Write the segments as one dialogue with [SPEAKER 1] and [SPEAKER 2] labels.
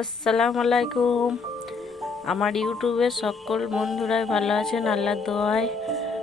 [SPEAKER 1] আসসালামু আলাইকুম আমার ইউটিউবের সকল বন্ধুরাই ভালো আছেন আল্লাহ দোয়ায়।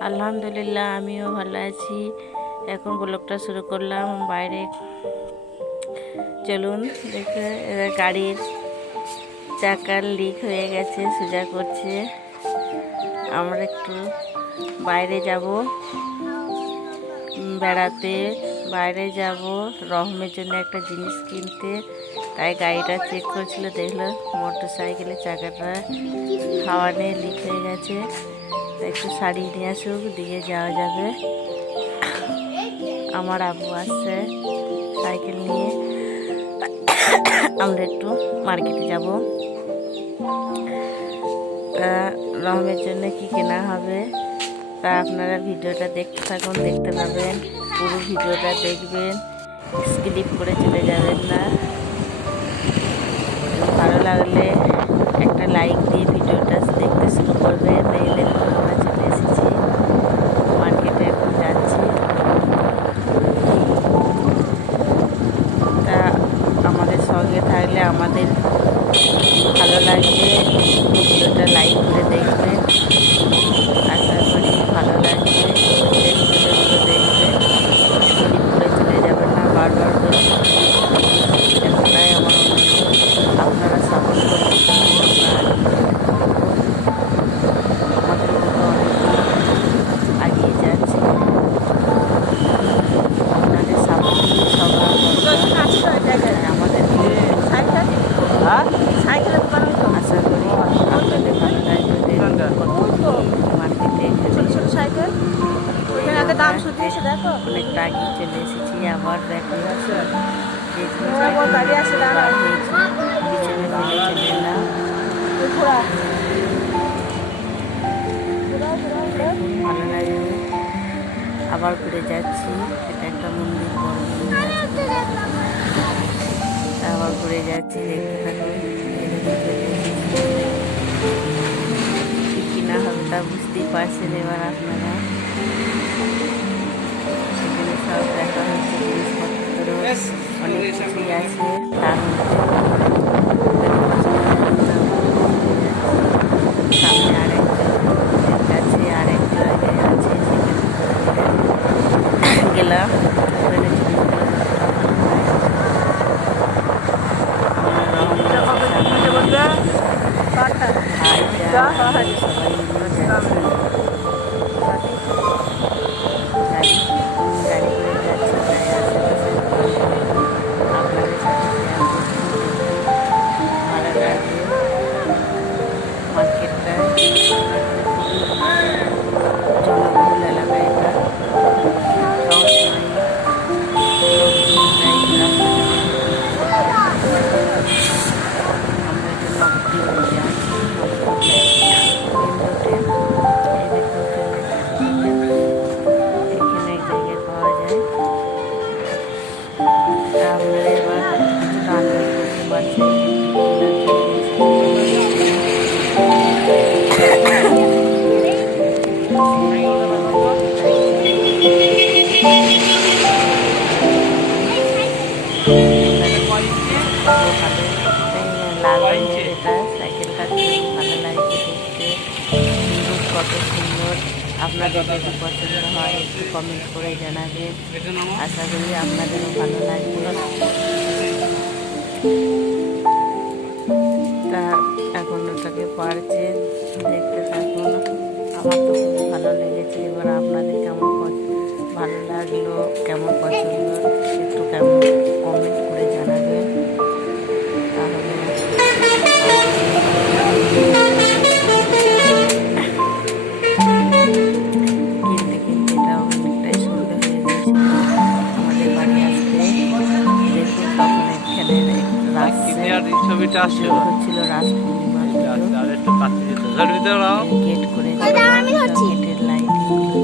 [SPEAKER 1] আলহামদুলিল্লাহ, আমিও ভালো আছি। এখন ব্লগটা শুরু করলাম, বাইরে। চলুন, দেখে গাড়ির চাকার লিক হয়ে গেছে, সোজা করছে। আমরা একটু বাইরে যাব। বেড়াতে। বাইরে যাব, রহমের জন্য একটা জিনিস কিনতে। তাই গাড়িটা চেক করছিল, দেখল মোটর সাইকেলের চাকাটা হাওয়া নিয়ে লিক হয়ে গেছে। একটু শাড়ি নিয়ে আসুক, দিয়ে যাওয়া যাবে। আমার আব্বু আসছে সাইকেল নিয়ে। আমরা একটু মার্কেটে যাব। তা রহমের জন্য কি কেনা হবে? তা আপনারা ভিডিওটা দেখতে থাকুন, দেখতে পাবেন। পুরো ভিডিওটা দেখবেন। স্কিপ করে চলে যাবেন না। লাগলে একটা লাইক দিয়ে ভিডিওটা দেখতে শুরু করবেন এই দেখুন আমরা চলে এসেছি মার্কেটে এখন যাচ্ছি তা আমাদের সঙ্গে থাকলে আমাদের ভালো লাগবে ভিডিওটা লাইক করে দেখবেন আশা করি ভালো লাগবে শেষ পর্যন্ত দেখবেন স্কিপ করে চলে যাবেন না বারবার করে এতটাই আমার অনুরোধ আপনারা সাপোর্ট করবেন আমরা আমাদের মতো অনেক এগিয়ে যাচ্ছি আপনাদের সাপোর্ট সবার দরকার আমাদের আশা করি আপনাদের ভালো লাগবে দেখুন কত মার্কেটে
[SPEAKER 2] সাইকেল ওইখানে আগে দাম শুধিয়েছে দেখো
[SPEAKER 1] অনেকটা আগে চলে এসেছি আবার দেখো যে
[SPEAKER 2] ওরা বল গাড়ি আসে দাঁড়াও।
[SPEAKER 1] জিনিসটা পিছনে ফেলে চলে এলাম
[SPEAKER 2] ওই ঘোড়া ঘোড়া ঘোড়া ঘোড়া
[SPEAKER 1] খুব ভালো লাগে। আবার ঘুরে যাচ্ছি। এটা একটা মন্দির। আবার ঘুরে যাচ্ছি দেখতে থাকুন কিনা হবে তা বুঝতেই পারছেন এবার আপনারা। এখানে সব দেখা হচ্ছে জিনিসপত্র অনেক কিছুই আছে। তার সামনে আরেকজন কাছে আরেকজন আছে সেখানে গেলাম। ওখানে
[SPEAKER 2] পাঁচটা
[SPEAKER 1] ভাই সবাই লাল রঙের এটা সাইকেলটা খুব ভালো লাগছে দেখতে কত সুন্দর আপনাদের যদি পছন্দ হয় একটু কমেন্ট করে জানাবেন আশা করি আপনাদেরও ভালো লাগবে তা এখন ওটাকে পারছে দেখতে থাকুন আমার তো খুব ভালো লেগেছে, এবার আপনাদের কেমন পছ- ভালো লাগল কেমন পছন্দ একটু কেমন কমেন্ট করে জানাবেন। তাহলে কিনতে কিনতে এটা অনেকটাই সুন্দর হয়ে গেছিল আমাদের বাড়ি আসতে দেখুন তখন এখানে রাস
[SPEAKER 3] ছবিটা
[SPEAKER 1] হচ্ছিল রাস পূর্ণিমা
[SPEAKER 3] আর একটু কাছে যেতে ধর ভিতরে
[SPEAKER 1] গেট করে গেটের লাইটিং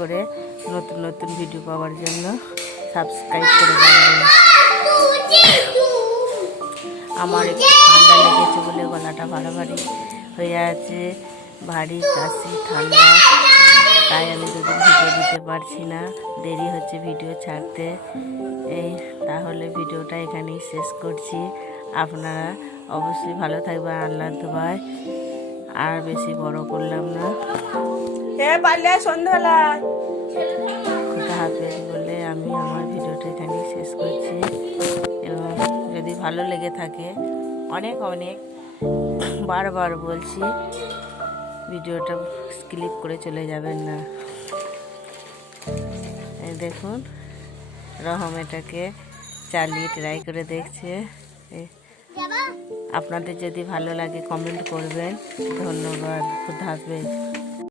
[SPEAKER 1] করে নতুন নতুন ভিডিও পাওয়ার জন্য সাবস্ক্রাইব করে রাখবেন। আমার একটু ঠান্ডা লেগেছে বলে গলাটা ভালো ভারী হয়ে আছে, ভারী কাশি, ঠান্ডা। তাই আমি দুদিন ভিডিও দিতে পারছি না, দেরি হচ্ছে ভিডিও ছাড়তে। এই তাহলে ভিডিওটা এখানেই শেষ করছি। আপনারা অবশ্যই ভালো থাকবেন, আল্লাহ দুবাই আর বেশি বড় করলাম না।
[SPEAKER 2] এ পারলে সন্ধ্যাবেলায়
[SPEAKER 1] খুদা হাফেজ বলে আমি আমার ভিডিওটা এখানেই শেষ করছি। এবং যদি ভালো লেগে থাকে, অনেক অনেক বারবার বলছি, ভিডিওটা ক্লিক করে চলে যাবেন না। দেখুন, রহম এটাকে চালিয়ে ট্রাই করে দেখছে। আপনাদের যদি ভালো লাগে কমেন্ট করবেন। ধন্যবাদ, খুদা হাফেজ।